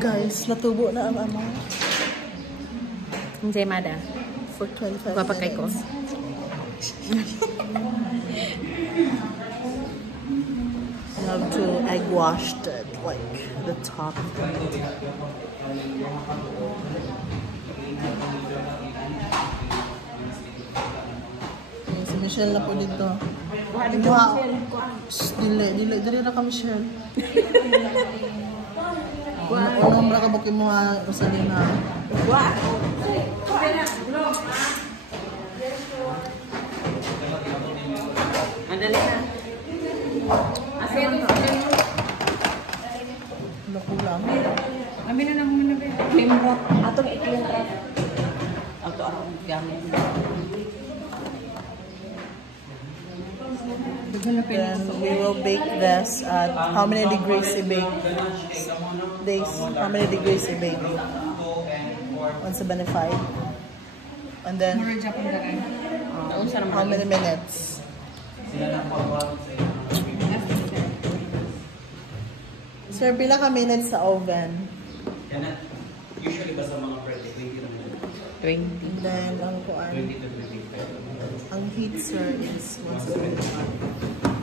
Guys, natubo na ang amo. Hindi, Mada. For 25 Papakay ko. minutes. You have to egg wash it, like the top. Si Michelle na po dito. Dili na ka Michelle. Unong ra ka buki mo Rosalina. Madali na. Nakulang. Kami na lang muna ba? Clean-wrap. Atong i-clean-wrap. Ato ang gamit. Then we will bake this at how many degrees i-bake? Days. How many degrees i-bake? 175. And then how many minutes? Sir, pila ka minutes sa oven? Usually ba sa mga bread, 20 20. And then ang kuan. 20 to 25. Ang heat, sir, is 175.